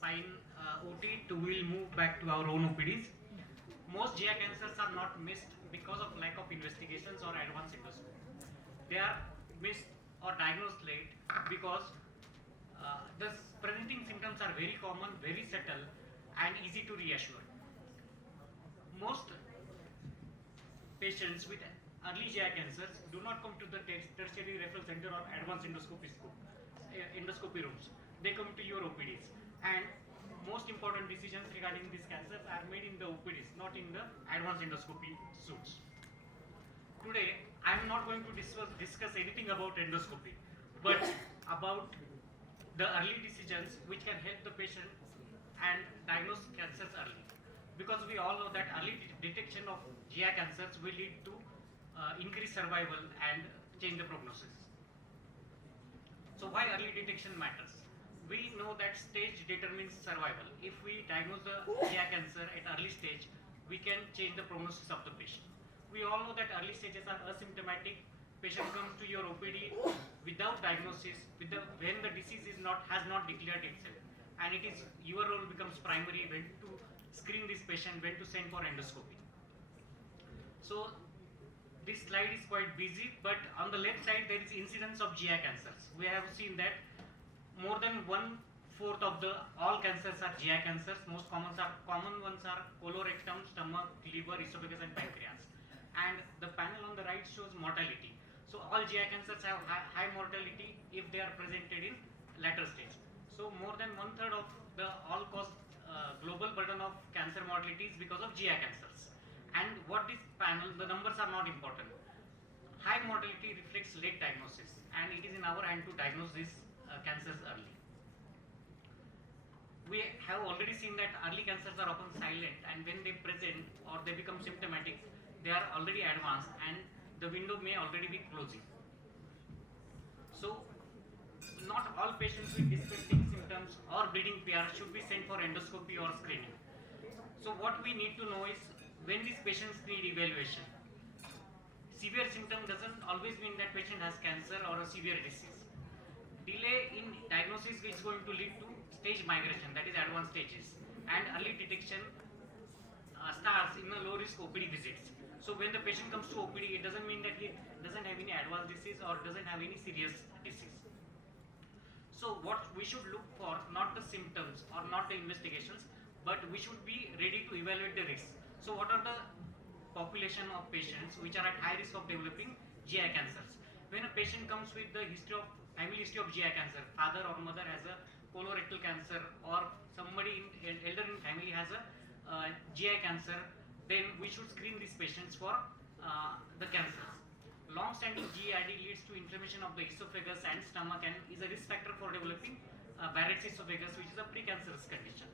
spine OT, we'll move back to our own OPDs. Most GI cancers are not missed because of lack of investigations or advanced endoscopy. They are missed or diagnosed late because the presenting symptoms are very common, very subtle, and easy to reassure. Most patients with early GI cancers do not come to the tertiary referral center or advanced endoscopy rooms. They come to your OPDs, and most important decisions regarding these cancers are made in the OPDs, not in the advanced endoscopy suites. Today, I am not going to discuss anything about endoscopy, but about the early decisions which can help the patient and diagnose cancers early. Because we all know that early detection of GI cancers will lead to increased survival and change the prognosis. So why early detection matters? We know that stage determines survival. If we diagnose the GI cancer at early stage, we can change the prognosis of the patient. We all know that early stages are asymptomatic. Patient comes to your OPD without diagnosis, when the disease has not declared itself, and it is your role becomes primary when to screen this patient, when to send for endoscopy. So this slide is quite busy, but on the left side there is incidence of GI cancers. We have seen that more than 1/4 of all cancers are GI cancers. Most common ones are colorectum, stomach, liver, esophagus, and pancreas. And the panel on the right shows mortality. So all GI cancers have high mortality if they are presented in later stage. So more than 1/3 of the all-cause global burden of cancer mortality is because of GI cancers. And what this panel, the numbers are not important. High mortality reflects late diagnosis, and it is in our hand to diagnose these cancers early. We have already seen that early cancers are often silent, and when they present or they become symptomatic, they are already advanced and the window may already be closing. So not all patients with dyspeptic symptoms or bleeding PR should be sent for endoscopy or screening. So what we need to know is when these patients need evaluation. Severe symptom doesn't always mean that patient has cancer or a severe disease. Delay in diagnosis is going to lead to stage migration, that is advanced stages, and early detection starts in the low risk OPD visits. So when the patient comes to OPD, it doesn't mean that he doesn't have any advanced disease or doesn't have any serious disease. So what we should look for, not the symptoms or not the investigations, but we should be ready to evaluate the risks. So what are the population of patients which are at high risk of developing GI cancers? When a patient comes with the family history of GI cancer, father or mother has a colorectal cancer, or somebody elder in family has a GI cancer, then we should screen these patients for the cancers. Long-standing GERD leads to inflammation of the esophagus and stomach and is a risk factor for developing Barrett's esophagus, which is a precancerous condition.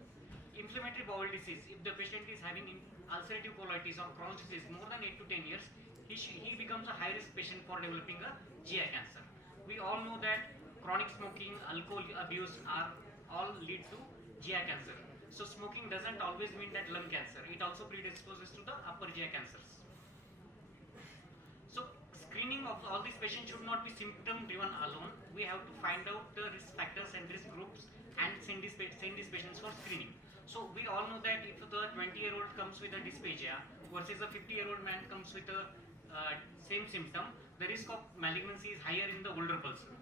Inflammatory bowel disease, if the patient is having ulcerative colitis or Crohn's disease more than 8 to 10 years, he becomes a high-risk patient for developing a GI cancer. We all know that chronic smoking, alcohol abuse are all lead to GI cancer. So smoking doesn't always mean that lung cancer. It also predisposes to the upper GI cancers. So screening of all these patients should not be symptom driven alone. We have to find out the risk factors and risk groups and send these patients for screening. So we all know that if the 20-year-old comes with a dysphagia versus a 50-year-old man comes with a same symptom, the risk of malignancy is higher in the older person.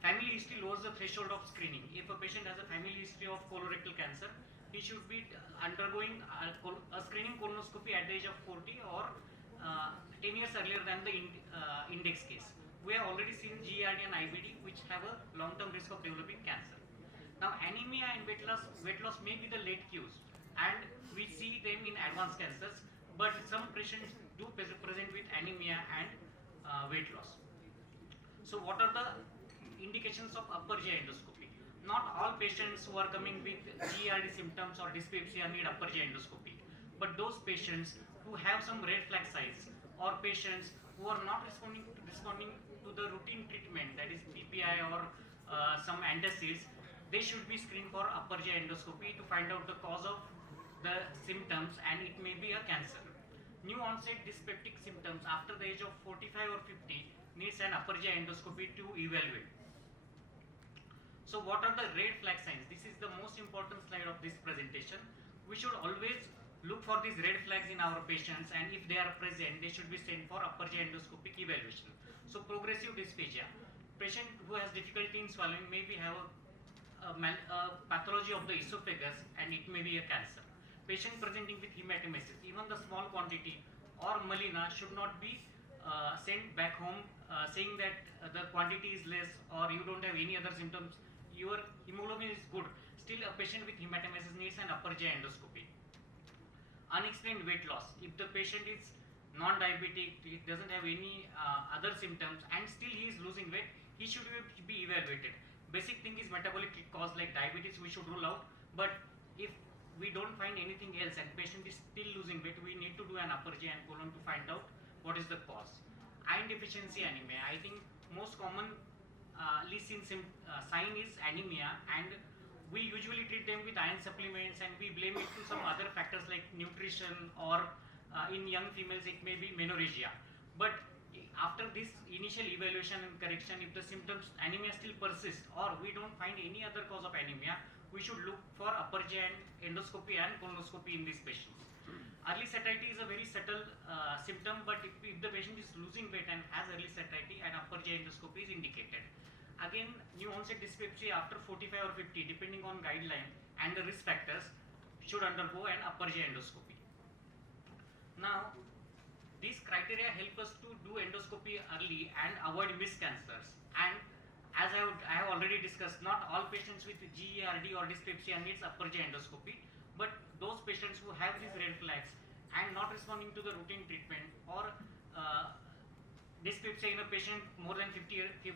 Family history lowers the threshold of screening. If a patient has a family history of colorectal cancer, he should be undergoing a screening colonoscopy at the age of 40 or 10 years earlier than the index case. We have already seen GERD and IBD which have a long-term risk of developing cancer. Now anemia and weight loss may be the late cues, and we see them in advanced cancers, but some patients do present with anemia and weight loss. So what are the indications of upper GI endoscopy? Not all patients who are coming with GERD symptoms or dyspepsia need upper GI endoscopy, but those patients who have some red flag signs or patients who are not responding to the routine treatment, that is PPI or some antacids, they should be screened for upper GI endoscopy to find out the cause of the symptoms, and it may be a cancer. New onset dyspeptic symptoms after the age of 45 or 50 needs an upper GI endoscopy to evaluate. So what are the red flag signs? This is the most important slide of this presentation. We should always look for these red flags in our patients, and if they are present, they should be sent for upper GI endoscopic evaluation. So progressive dysphagia. Patient who has difficulty in swallowing maybe have a pathology of the esophagus, and it may be a cancer. Patient presenting with hematemesis, even the small quantity or melena should not be sent back home saying that the quantity is less or you don't have any other symptoms, your hemoglobin is good. Still a patient with hematemesis needs an upper GI endoscopy. Unexplained weight loss. If the patient is non-diabetic, he doesn't have any other symptoms and still he is losing weight, he should be evaluated. Basic thing is metabolic cause like diabetes we should rule out, but if we don't find anything else and patient is still losing weight, we need to do an upper GI and colon to find out what is the cause. Iron deficiency anemia. I think most common seen sign is anemia, and we usually treat them with iron supplements and we blame it to some other factors like nutrition, or in young females it may be menorrhagia. But after this initial evaluation and correction, if the symptoms anemia still persist or we don't find any other cause of anemia, we should look for upper GI endoscopy and colonoscopy in these patients. Early satiety is a very subtle symptom, but if the patient is losing weight and has early satiety, an upper GI endoscopy is indicated. Again, new onset dyspepsia after 45 or 50, depending on guideline and the risk factors, should undergo an upper GI endoscopy. Now, these criteria help us to do endoscopy early and avoid missed cancers. And as I have already discussed, not all patients with GERD or dyspepsia needs upper GI endoscopy, but those patients who have these red flags and not responding to the routine treatment, or dyspepsia in a patient more than 45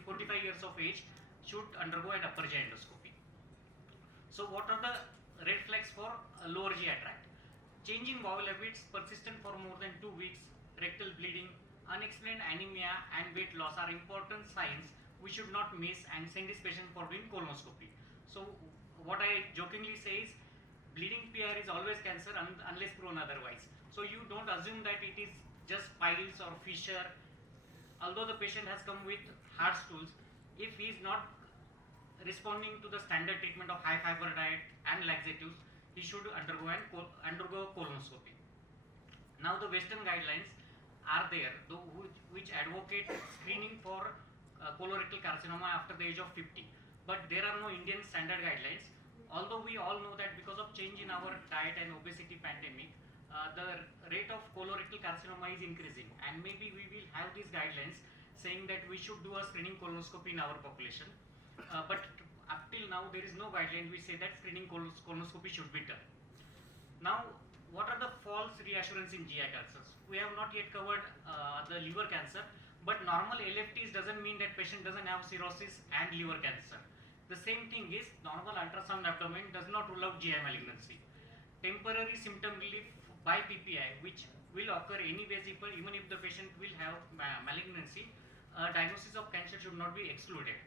years of age, should undergo an upper GI endoscopy. So what are the red flags for lower GI tract? Change in bowel habits persistent for more than 2 weeks, rectal bleeding, unexplained anemia and weight loss are important signs we should not miss and send this patient for doing colonoscopy. So what I jokingly say is, bleeding PR is always cancer unless proven otherwise. So you don't assume that it is just piles or fissure. Although the patient has come with hard stools, if he is not responding to the standard treatment of high fiber diet and laxatives, he should undergo a colonoscopy. Now the Western guidelines are there, which advocate screening for colorectal carcinoma after the age of 50. But there are no Indian standard guidelines. Although we all know that because of change in our diet and obesity pandemic, the rate of colorectal carcinoma is increasing, and maybe we will have these guidelines saying that we should do a screening colonoscopy in our population. But up till now there is no guideline which say that screening colonoscopy should be done. Now, what are the false reassurance in GI cancers? We have not yet covered the liver cancer, but normal LFTs doesn't mean that patient doesn't have cirrhosis and liver cancer. The same thing is normal ultrasound abdomen does not rule out GI malignancy. Temporary symptom relief by PPI, which will occur anyways even if the patient will have malignancy, diagnosis of cancer should not be excluded.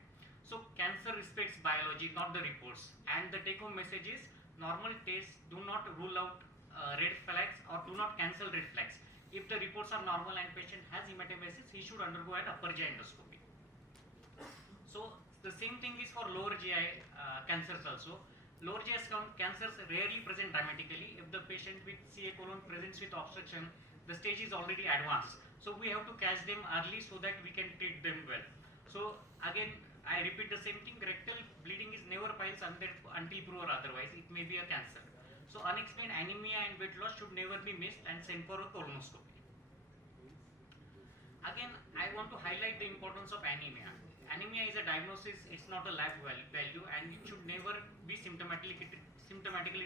So cancer respects biology, not the reports. And the take home message is, normal tests do not rule out red flags or do not cancel red flags. If the reports are normal and patient has hematemesis, he should undergo an upper GI endoscopy. So the same thing is for lower GI cancers also. Lower GI cancers rarely present dramatically. If the patient with CA colon presents with obstruction, the stage is already advanced. So we have to catch them early so that we can treat them well. So again, I repeat the same thing, rectal bleeding is never piles until proven otherwise, it may be a cancer. So unexplained anemia and weight loss should never be missed and sent for a colonoscopy. Again, I want to highlight the importance of anemia. Anemia is a diagnosis, it's not a lab value, and it should never be symptomatically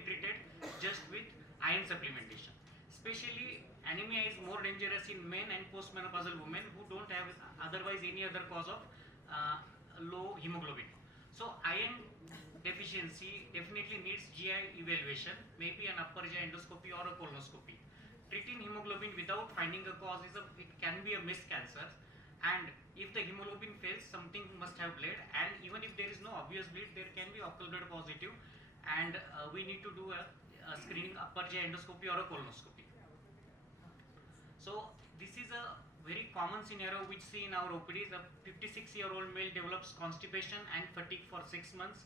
treated just with iron supplementation. Especially anemia is more dangerous in men and postmenopausal women who don't have otherwise any other cause of low hemoglobin. So iron deficiency definitely needs GI evaluation, maybe an upper GI endoscopy or a colonoscopy. Treating hemoglobin without finding a cause it can be a missed cancer, and if the hemoglobin fails, something must have bled, and even if there is no obvious bleed, there can be occult blood positive, and we need to do a screening upper GI endoscopy or a colonoscopy. So this is a very common scenario which see in our OPDs. A 56-year-old male develops constipation and fatigue for 6 months.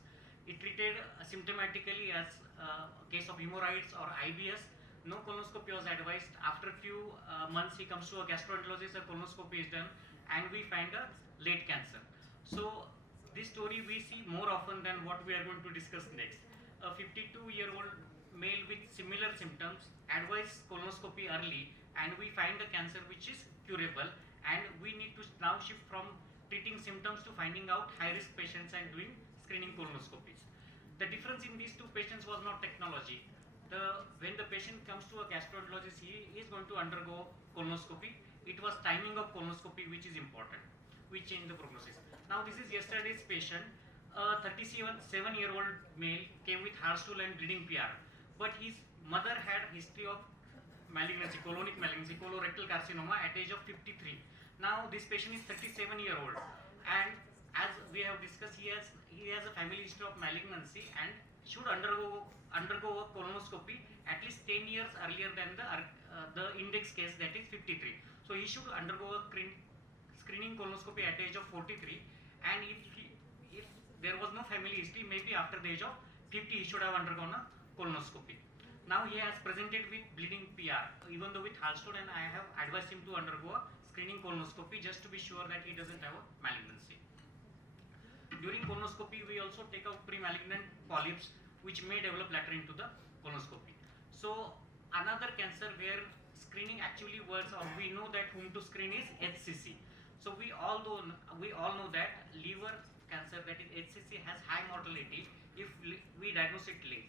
It treated symptomatically as a case of hemorrhoids or IBS. No colonoscopy was advised. After a few months, he comes to a gastroenterologist, a colonoscopy is done, and we find a late cancer. So this story we see more often than what we are going to discuss next. A 52-year-old male with similar symptoms advise colonoscopy early, and we find a cancer which is curable, and we need to now shift from treating symptoms to finding out high-risk patients and doing screening colonoscopies. The difference in these two patients was not technology. When the patient comes to a gastroenterologist, he is going to undergo colonoscopy. It was timing of colonoscopy which is important. We change the prognosis. Now this is yesterday's patient. A 37-year-old male came with hard stool and bleeding PR, but his mother had history of malignancy, colonic malignancy, colorectal carcinoma at age of 53. Now this patient is 37-year-old, and as we have discussed, he has a family history of malignancy and should undergo a colonoscopy at least 10 years earlier than the index case, that is 53. So he should undergo a screening colonoscopy at the age of 43, and if there was no family history, maybe after the age of 50 he should have undergone a colonoscopy. Now he has presented with bleeding PR, even though with Hallstone, and I have advised him to undergo a screening colonoscopy just to be sure that he doesn't have a malignancy. During colonoscopy, we also take out pre-malignant polyps which may develop later into the colonoscopy. So another cancer where screening actually works, or we know that whom to screen, is HCC. So we all know that liver cancer, that is HCC, has high mortality if we diagnose it late.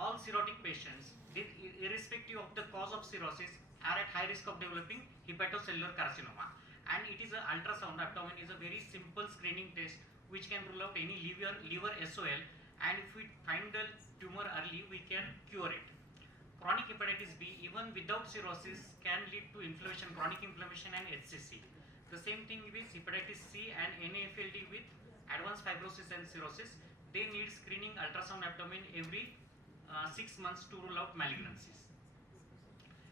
All cirrhotic patients, irrespective of the cause of cirrhosis, are at high risk of developing hepatocellular carcinoma. And it is an ultrasound abdomen is a very simple screening test which can rule out any liver SOL, and if we find the tumor early, we can cure it. Chronic hepatitis B, even without cirrhosis, can lead to inflammation, chronic inflammation, and HCC. The same thing with hepatitis C and NAFLD with advanced fibrosis and cirrhosis. They need screening ultrasound abdomen every 6 months to rule out malignancies.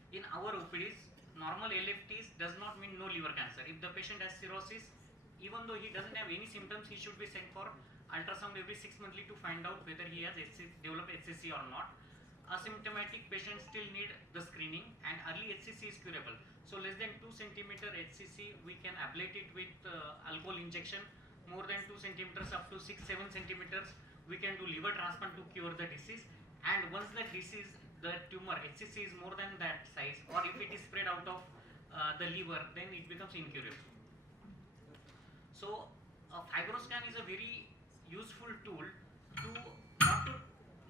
In our OPDs, normal LFTs does not mean no liver cancer. If the patient has cirrhosis, even though he doesn't have any symptoms, he should be sent for ultrasound every 6 monthly to find out whether he has developed HCC or not. Asymptomatic patients still need the screening, and early HCC is curable. So less than 2 cm HCC, we can ablate it with alcohol injection. More than 2 centimeters up to 6-7 centimeters, we can do liver transplant to cure the disease. And once the disease, the tumor HCC is more than that size, or if it is spread out of the liver, then it becomes incurable. So fibroscan is a very useful tool to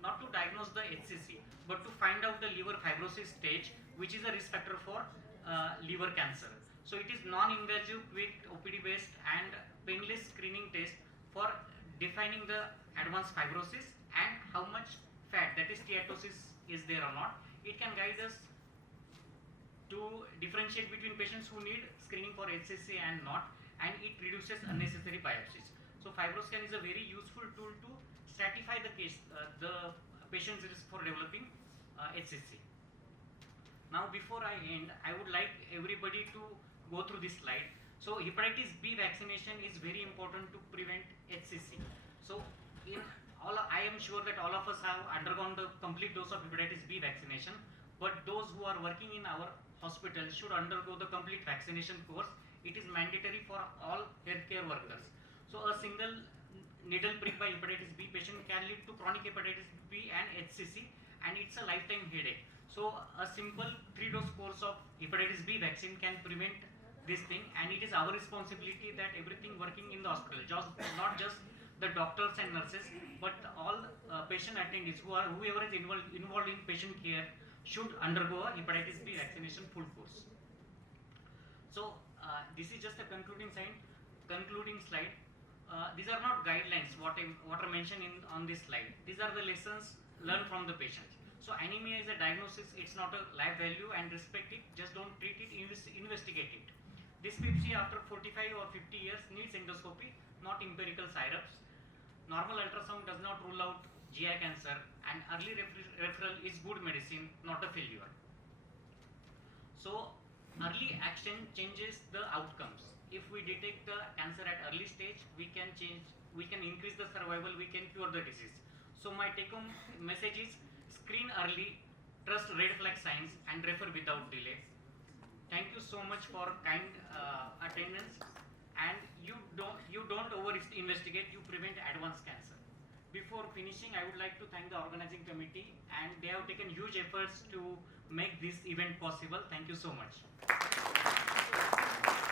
not to diagnose the HCC, but to find out the liver fibrosis stage, which is a risk factor for liver cancer. So it is non-invasive, quick, OPD-based and painless screening test for defining the advanced fibrosis and how much fat, that is steatosis, is there or not. It can guide us to differentiate between patients who need screening for HCC and not, and it reduces unnecessary biopsies. So fibroscan is a very useful tool to stratify the case, the patient's risk for developing HCC. Now before I end, I would like everybody to go through this slide. So hepatitis B vaccination is very important to prevent HCC. So I am sure that all of us have undergone the complete dose of hepatitis B vaccination, but those who are working in our hospital should undergo the complete vaccination course. It is mandatory for all healthcare workers. So a single needle prick by hepatitis B patient can lead to chronic hepatitis B and HCC, and it's a lifetime headache. So a simple 3-dose course of hepatitis B vaccine can prevent this thing, and it is our responsibility that everything working in the hospital, not just the doctors and nurses, but all patient attendees, whoever is involved in patient care, should undergo a hepatitis B vaccination full course. So this is just a concluding slide. These are not guidelines what are mentioned on this slide. These are the lessons learned from the patients. So anemia is a diagnosis, it's not a life value, and respect it, just don't treat it, investigate it. Dyspepsia after 45 or 50 years needs endoscopy, not empirical syrups. Normal ultrasound does not rule out GI cancer, and early referral is good medicine, not a failure. So early action changes the outcomes. If we detect the cancer at early stage, we can change we can increase the survival, we can cure the disease. So my take home message is screen early, trust red flag signs, and refer without delay. Thank you so much for kind attendance. And you don't over investigate, you prevent advanced cancer. Before finishing, I would like to thank the organizing committee, and they have taken huge efforts to make this event possible. Thank you so much.